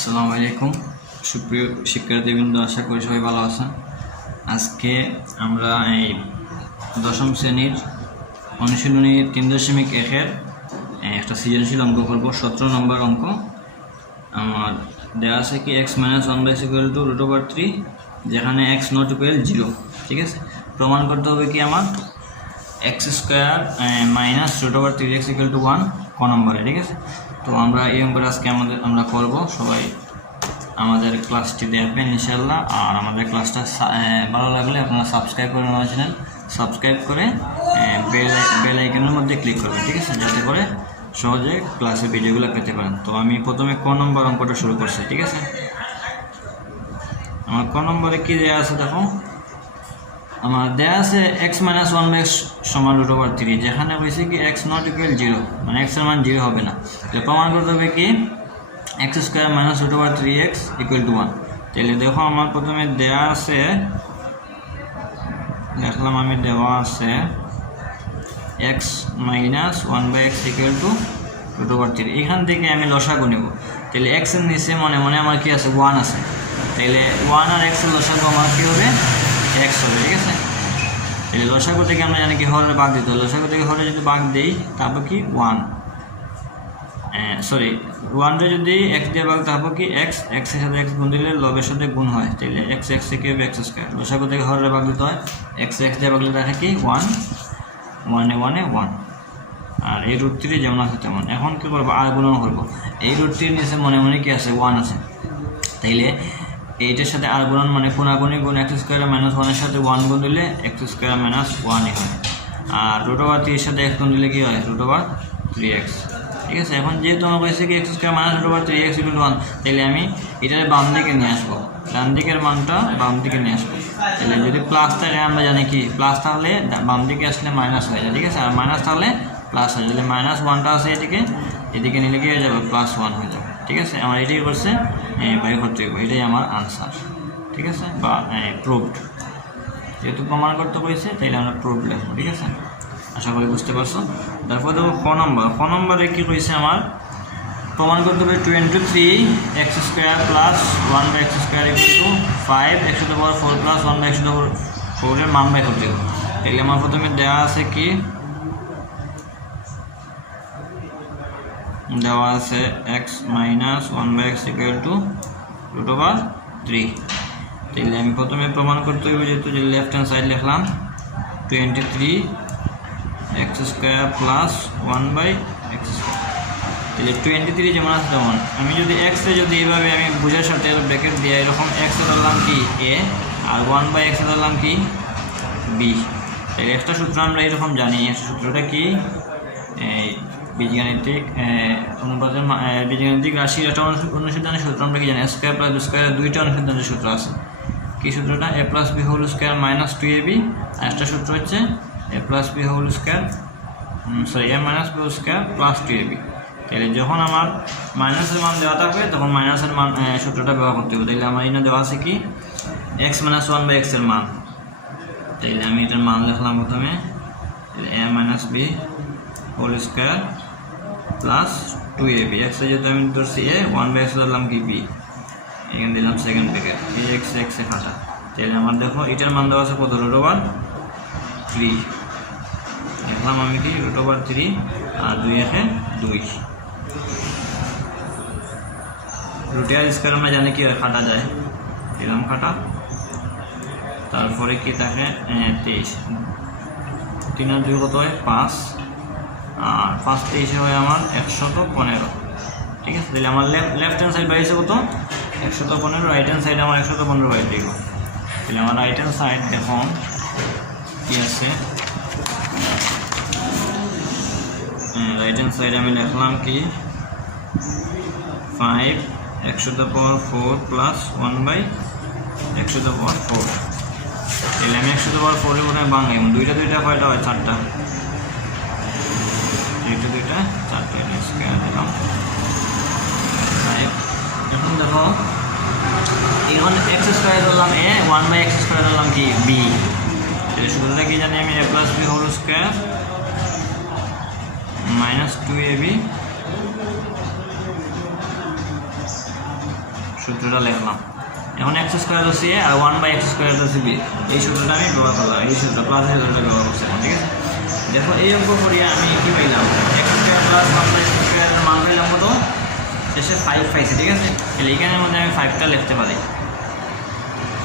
আসসালামু আলাইকুম। সুপ্রিয় শিক্ষার্থীবৃন্দ, আশা করি সবাই ভালো আছেন। আজকে আমরা এই দশম শ্রেণির অনুশীলনী তিন দশমিক একের একটা সৃজনশীল অঙ্ক করব, সতেরো নম্বর অঙ্ক। আমার দেওয়া আছে কি x minus one by equal to root over three যেখানে এক্স নট ইকুয়াল জিরো ঠিক আছে? প্রমাণ করতে হবে কি আমার? X square minus root over three x equal to one ক নম্বরে, ঠিক আছে? তো আমরা এই অঙ্কটা আজকে আমাদের, আমরা করব। সবাই আমাদের ক্লাসটি দেখবেন ইনশাল্লাহ আর আমাদের ক্লাসটা ভালো লাগলে আপনারা সাবস্ক্রাইব করে আমার চ্যানেল সাবস্ক্রাইব করে বেল আইকনের মধ্যে ক্লিক করবেন, ঠিক আছে? যাতে করে সহজে ক্লাসে ভিডিওগুলো পেতে পারেন। তো আমি প্রথমে ক নম্বর অঙ্কটা শুরু করছি, ঠিক আছে? আমার ক নম্বরে কী দেওয়া আছে দেখো? আমার দেয়া আছে এক্স মাইনাস ওয়ান বাই সমান রুট ওভার থ্রি যেখানে হয়েছে কি এক্স নট ইকুয়াল জিরো মানে এক্সের মান জিরো হবে না। তো প্রমাণ করতে হবে কি? X square minus root over three x equal to one তাহলে দেখো আমার প্রথমে দেয়া আছে, দেখলাম আমি দেওয়া আছে x minus one by x equal to root over three এখান থেকে আমি লসাগু নেব। তাহলে এক্সের নিচে মনে মনে আমার কি আছে? ওয়ান আছে। তাহলে ওয়ান আর এক্সের লসাগু আমার কি হবে? এক্স হবে ঠিক আছে? তাহলে লসাগু থেকে আমরা জানি কি হরে বাঘ দিতে হবে। লসাগু থেকে হরে যদি বাঘ দেই, তারপর কি? ওয়ান। সরি ওয়ানটা যদি এক্স দিয়ে ভাগ তারপর কি? এক্স। এক্সের সাথে এক্স গুণ দিলে লবের সাথে গুণ হয়। তাহলে এক্স এক্স থেকে হবে এক্স স্কোয়ার। লসাগু থেকে হরে ভাগ দিতে হয়। এক্স এক্স দিয়ে ভাগলে দেখে কি? ওয়ান। ওয়ানে ওয়ানে ওয়ান। আর এই রুট যেমন আছে তেমন। এখন কী করব? আর গুণন করব। এই রুট থ্রির নিচে মনে মনে কি আছে? ওয়ান আছে। তাইলে এইটার সাথে আর গুণন মানে কোনাগুনি গুণ এক্স স্কোয়ার মাইনাস ওয়ানের সাথে ওয়ান গুণ দিলে এক্স স্কোয়ার মাইনাস ওয়ানই হয়। আর রুট ওভার থ্রির সাথে এক্স গুণ দিলে কী হয়? Root over three x. ঠিক আছে? এখন যেহেতু আমার কাছে কি x square minus root over three x equal one তাহলে আমি এটার বাম দিকে নিয়ে আসব। ডান দিকের মানটা বাম দিকে নিয়ে আসব। তাহলে যদি প্লাস থাকে, আমরা জানি কি? প্লাস থাকলে বাম দিকে আসলে মাইনাস হয়ে যায়, ঠিক আছে? আর মাইনাস থাকলে প্লাস হয়ে যদি মাইনাস ওয়ানটা আছে এদিকে এদিকে নিলে কি হয়ে যাবে? প্লাস ওয়ান হয়ে যাবে। ঠিক আছে? আমার এটাই করছে বাই করতে হবে। এটাই আমার আনসার ঠিক আছে? বা প্রুভড যেহেতু প্রমাণ করতে বলেছে, তাইলে আমরা প্রুভ লিখব, ঠিক আছে? আশা করি বুঝতে পারছ? তারপর দেখো ক নম্বর। ক নম্বরে কী করেছে আমার? প্রমাণ করতে হবে twenty three x square plus one by x square equal to five একশো power four plus one by একশো তো ফোরের মান বাই করতে তাহলে আমার প্রথমে দেওয়া আছে কি? দেওয়া আছে x minus one by x equal to root over three তাহলে আমি প্রথমে প্রমাণ করতে হবে যেহেতু যে লেফট হ্যান্ড সাইড লিখলাম twenty three x square plus one by x square তাহলে টোয়েন্টি থ্রি যেমন আছে তেমন। আমি যদি এক্সে যদি এইভাবে আমি বুঝার সাথে ব্র্যাকেট দিয়ে এরকম এক্সে ধরলাম কি? এ আর ওয়ান বাই এক্সে ধরলাম কি? বি তাহলে একটা সূত্র আমরা এরকম জানি একটা সূত্রটা কি? এই বীজগাণিতিক অনুপাতের বীজগাণিতিক রাশির একটা অনুসন্ধানের সূত্র। আমরা কি জানি? স্কোয়ার প্লাস বি স্কোয়ারের দুইটা অনুসন্ধানের সূত্র আছে। কি সূত্রটা? A plus B whole square minus two A B একটা সূত্র হচ্ছে A plus B whole square sorry A minus B whole square plus two A B তাহলে যখন আমার মাইনাসের মান দেওয়া থাকবে, তখন মাইনাসের মান সূত্রটা ব্যবহার করতে হবে। তাহলে আমার এখানে দেওয়া আছে কি? এক্স মাইনাস ওয়ান বাই এক্সের মান। তাইলে আমি এটার মান লিখলাম প্রথমে। A minus B whole square plus two A B এক্সে যেহেতু আমি ধরছি এ ওয়ান বাই এক্স ধরলাম কি বি এখানে দিলাম সেকেন্ড ব্রেকেট এই এক্স এক্সে খাটা তাহলে আমার দেখো, এটার মান দেওয়া আছে কত? রুট ওভার থ্রি লিখলাম আমি কি? রুট ওভার থ্রি আর দুই একে দুই। রুটি আর স্কোয়ার আমরা জানি কি খাটা যায়। দিলাম খাটা তারপরে কি থাকে? তেইশ। তিন আর দুই কত হয়? পাঁচ। আর পাঁচ তেইশে হয় আমার একশত পনেরো। ঠিক আছে? তাহলে আমার লেফট লেফট হ্যান্ড সাইড বাইছে কত? একশত পনেরো রাইট হ্যান্ড সাইড আমার একশত পনেরো বাইর দিব তাহলে আমার রাইট হ্যান্ড সাইড দেখুন কি আছে? রাইট হ্যান্ড সাইড আমি লিখলাম কি? ফাইভ একশো তো power four plus one by একশো তো পাওয়ার ফোর তাহলে আমি একশো তো পাওয়ার ফোরের মনে হয় বাংলা দুইটা দুইটা কয়টা হয়, চারটা। দুইটা দুইটা এটা স্কোয়ার দিলাম। এখন দেখো এখন এক্স স্কোয়ার ধরলাম A one by x square ধরলাম কি? বি সূত্রটা কি জানি আমি? A plus B whole square minus two A B সূত্রটা লিখলাম। এখন এক্স স্কোয়ার হচ্ছে এ আর ওয়ান বাই এক্স স্কোয়ার হচ্ছে বি এই সূত্রটা আমি ব্যবহার করলাম এই সূত্র প্লাস এই সূত্রটা ব্যবহার করছি এখন, ঠিক আছে? দেখো, এই অঙ্ক করিয়া আমি কি পাইলাম? X square plus one by স্কোয়ারের মান পাইলাম কত? শেষে ফাইভ পাইছি, ঠিক আছে? তাহলে এইখানের মধ্যে আমি ফাইভটা লিখতে পারি।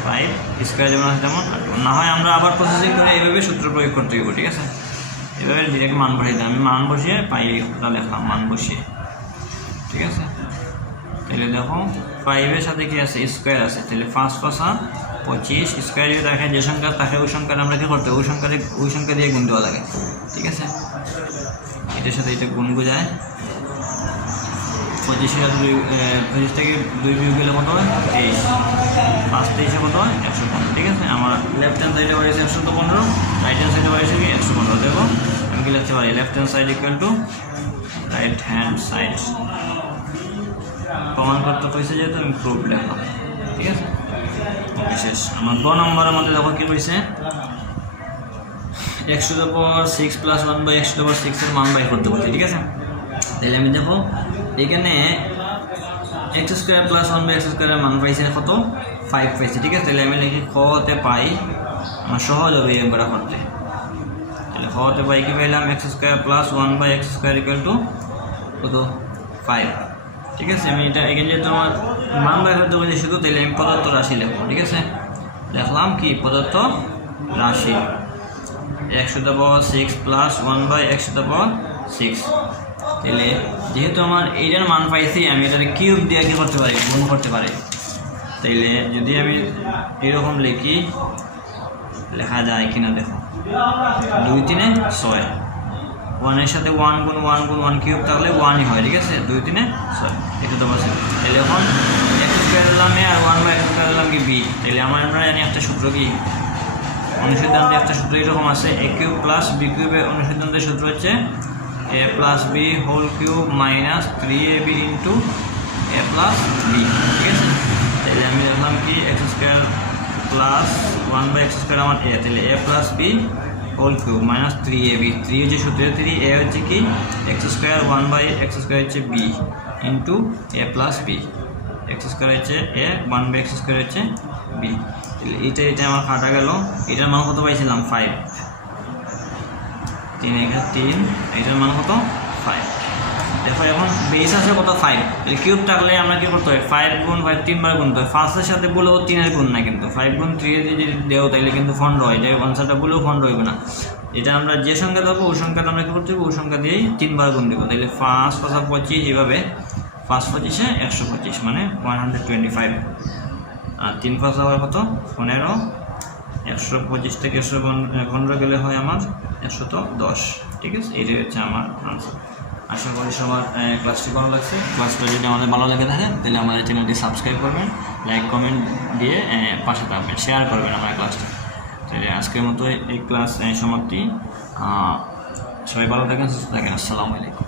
ফাইভ স্কোয়ার যেমন আছে তেমন। না হয় আমরা আবার প্রসেসিং করে এইভাবে সূত্র প্রয়োগ করতে হবে ঠিক আছে? এভাবে ডিরেক্ট মান বসিয়ে দিই আমি মান বসিয়ে পাই লেখলাম, মান বসিয়ে। ঠিক আছে? তাহলে দেখো ফাইভের সাথে কি আছে? স্কোয়ার আছে। তাহলে পাঁচ পাঁচা পঁচিশ স্কোয়ার যদি দেখেন যে সংখ্যা থাকে ওই সংখ্যাটা আমরা কী করতে? ওই সংখ্যা ওই সংখ্যা দিয়ে গুণ দেওয়া লাগে। ঠিক আছে? এটার সাথে এটা গুণ বোঝায়। সাথে দুই পঁচিশ থেকে দুই বিয়োগ গেলে কত হয়? তেইশ। পাঁচ তেইশে কত হয়? একশো পনেরো। ঠিক আছে? আমার লেফট হ্যান্ড সাইডে বাড়িয়েছে একশো পনেরো রাইট হ্যান্ড সাইডে বাড়িয়েছে কি? একশো পনেরো। দেখো, আমি কি লিখতে পারি? Left hand side equal to right hand side প্রমাণ করতে কইছে যেহেতু আমি প্রুফ লিখলাম ঠিক আছে? বিশেষ, আমার গ নম্বরের মধ্যে দেখো কি কইছে? X to the power six plus one by x to the power সিক্সের মান বাই করতে বলছি, ঠিক আছে? তাহলে আমি দেখো, এখানে x square plus one by x স্কোয়ারের মান পাইছে কত? ফাইভ পাইছে, ঠিক আছে? তাহলে আমি লিখি কতে পাই আমার সহজ হবে এবার করতে। তাহলে কতে পাই কি পাইলাম? X square plus one by x square equal to কত? ফাইভ ঠিক আছে? আমি এটা, এখানে যেহেতু আমার মান বাই করতে বলছি, শুধু তাহলে আমি পদার্থ রাশি লিখব, ঠিক আছে? লিখলাম কি? পদার্থ রাশি। একশো the six plus one by একশো দ্য সিক্স তাহলে যেহেতু আমার এইটার মান পাইছি, আমি এটার কিউব দিয়ে কি করতে পারি, গুণ করতে পারি। তাইলে যদি আমি এরকম লিখি, লেখা যায় কিনা দেখো। দুই তিনে ছয়। ওয়ানের সাথে ওয়ান গুণ ওয়ান গুণ ওয়ান কিউব থাকলে ওয়ানই হয়, ঠিক আছে? দুই তিনে ছয়। একশো তো পারছি তাহলে এখন এক্স স্কোয়ার দিলাম এ আর ওয়ান বাই এক্স স্কোয়ার দিলাম কি বি তাহলে আমার আমরা জানি একটা সূত্র কি? অনুসিদ্ধান্তে একটা সূত্র এরকম আছে এ কিউব প্লাস বি কিউবের অনুসিদ্ধান্তের সূত্র হচ্ছে A plus B whole cube minus three A B into A plus B ঠিক আছে? তাহলে আমি দেখলাম কি x square plus one by x square আমার এ তাহলে A plus B whole cube minus three A B three হচ্ছে সূত্র থ্রি এ হচ্ছে কি? X square one by x square হচ্ছে B into A plus B x square হচ্ছে A one by x square হচ্ছে B এটা এটা আমার কাটা গেল। এটার মান কত পাইছিলাম? ফাইভ তিন একে তিন, এটার মান কত? দেখো, এখন বেস আছে কত ফাইভ তাহলে কিউব থাকলে আমরা কি করতে হয়? ফাইভ গুণ ফাইভ তিনবার গুণতে হয়। ফার্স্টের সাথে বলেও তিনের গুণ না কিন্তু। ফাইভ গুণ থ্রি যদি দেও তাহলে কিন্তু ফন্ড হয় এটা আনসারটা বলেও ফন্ড হইবে না। এটা আমরা যে সংখ্যা দেবো, ওই সংখ্যাটা আমরা কি করতে হবে ওই সংখ্যা দিয়েই তিনবার গুণ দেবো। তাহলে পাঁচ পাঁচা পঁচিশ এভাবে ফার্স্ট পঁচিশে একশো পঁচিশ মানে ওয়ান হান্ড্রেড টোয়েন্টি ফাইভ আর তিন, পাঁচ, আবার কত? পনেরো। একশো পঁচিশ থেকে একশো পন- পনেরো গেলে হয় আমার একশো তো দশ। ঠিক আছে? এটাই হচ্ছে আমার আনসার আশা করি সবার ক্লাসটি ভালো লাগছে। ক্লাসটা যদি আমাদের ভালো লাগে থাকে, তাহলে আমাদের চ্যানেলটি সাবস্ক্রাইব করবেন লাইক কমেন্ট দিয়ে পাশে থাকবেন শেয়ার করবেন আমার ক্লাসটি তাহলে আজকের মতো এই ক্লাস সমাপ্তি। সবাই ভালো থাকেন, সুস্থ থাকেন। আসসালামু আলাইকুম।